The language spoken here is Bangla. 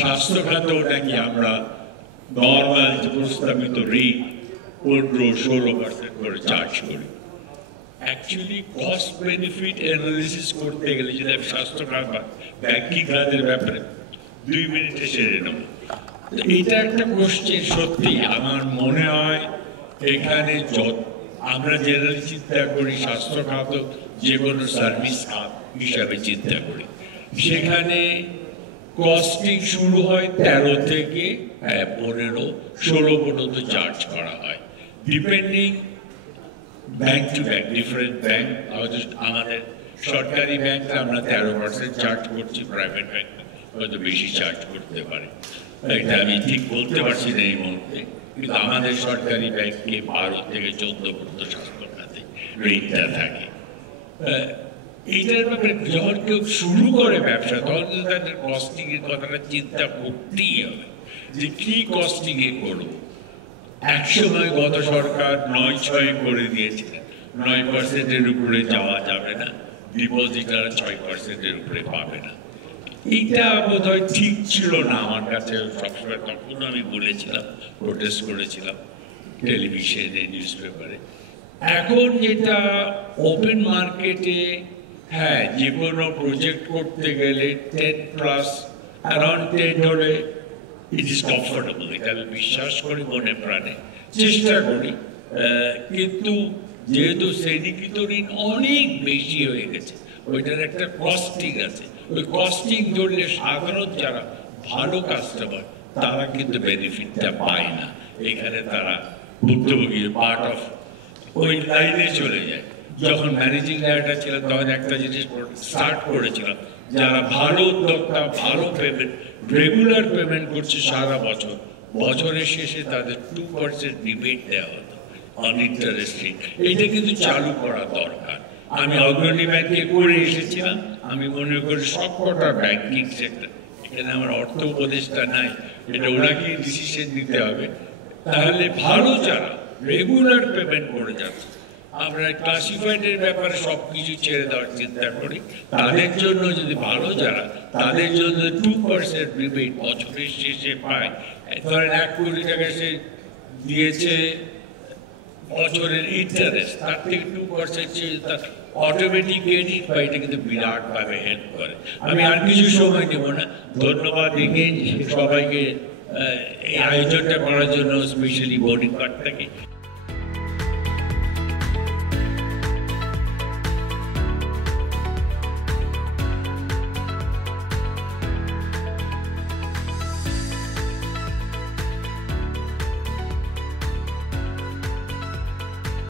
স্বাস্থ্য খাতেও নাকি আমরা নর্মাল যে প্রস্তাবিত রেট 15-16% করে চার্জ করি। অ্যাকচুয়ালি কস্ট বেনিফিট অ্যানালিসিস করতে গেলে যদি আমি স্বাস্থ্য খাত বা ব্যাংকিং খাতের ব্যাপারে 2 মিনিটে সেরে নেব। এটা একটা কোশ্চেন, সত্যি আমার মনে হয় এখানে আমরা জেনারেলি চিন্তা করি স্বাস্থ্য খাত যে কোনো সার্ভিস খাত হিসাবে চিন্তা করি, সেখানে কস্টিং শুরু হয় 13 থেকে 15-16 পর্যন্ত চার্জ করা হয়, depending bank to bank. Different bank, আমাদের সরকারি ব্যাংকে আমরা 13% চার্জ করছি, প্রাইভেট ব্যাংক হয়তো বেশি চার্জ করতে পারে, এটা আমি ঠিক বলতে পারছি না এই মুহূর্তে। কিন্তু আমাদের সরকারি ব্যাংকে 12 থেকে 14% স্বাস্থ্য খাতে রেটটা থাকে। এইটার ব্যাপারে যখন কেউ শুরু করে ব্যবসা, তখন কিন্তু তাদের কস্টিং এর কথাটা চিন্তা করতেই হবে যে কি কস্টিং এ করবো। একসময় গত সরকার 9-6 করে দিয়েছিলেন, 9%-এর উপরে যাওয়া যাবে না, ডিপোজিটার 6%-এর উপরে পাবে না। এইটা বোধহয় ঠিক ছিল না আমার কাছে সবসময়, তখন আমি বলেছিলাম, প্রোটেস্ট করেছিলাম টেলিভিশনে, নিউজ পেপারে। এখন যেটা ওপেন মার্কেটে, হ্যাঁ, যে কোনো প্রজেক্ট করতে গেলে 10+, অ্যারাউন্ড 10 হলে ইট ইজ কমফোর্টেবল, এটা আমি বিশ্বাস করি মনে প্রাণে, চেষ্টা করি। কিন্তু যেহেতু শ্রেণীকৃত ঋণ অনেক বেশি হয়ে গেছে, ওইটার একটা কস্টিং আছে, ওই কস্টিং ধরলে সাধারণ যারা ভালো কাস্টমার তারা কিন্তু বেনিফিটটা পায় না। এখানে তারা ভুক্তভোগী পার্ট অফ ওই লাইনে চলে যায়। যখন ম্যানেজিং ডাইরেক্টর ছিলাম তখন একটা জিনিস স্টার্ট করেছিলাম, যারা ভালো উদ্যোক্তা, ভালো পেমেন্ট, রেগুলার পেমেন্ট করছে সারা বছর, বছরের শেষে তাদের 2% রিবেট দেওয়া হতো অন ইন্টারেস্ট রেট। এইটা কিন্তু চালু করা দরকার। আমি অগ্রণী ব্যাংকে করে এসেছিলাম, আমি মনে করি সবকটা ব্যাংকিং সেক্টর, এখানে আমার অর্থ উপদেষ্টা নাই, এটা ওনাকেই ডিসিশন নিতে হবে। তাহলে ভালো যারা রেগুলার পেমেন্ট করে যাচ্ছে, আমরা ক্লাসিফাইডের ব্যাপারে সবকিছু ছেড়ে দেওয়ার চিন্তা করি, তাদের জন্য যদি ভালো যারা, তাদের জন্য 2% রিবেট বছরের শেষে পায়। ধরেন 1 কোটি টাকা সে দিয়েছে বছরের ইন্টারেস্ট, তার থেকে 2% তার অটোমেটিক ক্রেডিট পায়, এটা কিন্তু বিরাটভাবে হেল্প করে। আমি আর কিছু সময় নেব না, ধন্যবাদ সবাইকে এই আয়োজনটা করার জন্য, স্পেশালি বোর্ডিং কার্ডটাকে।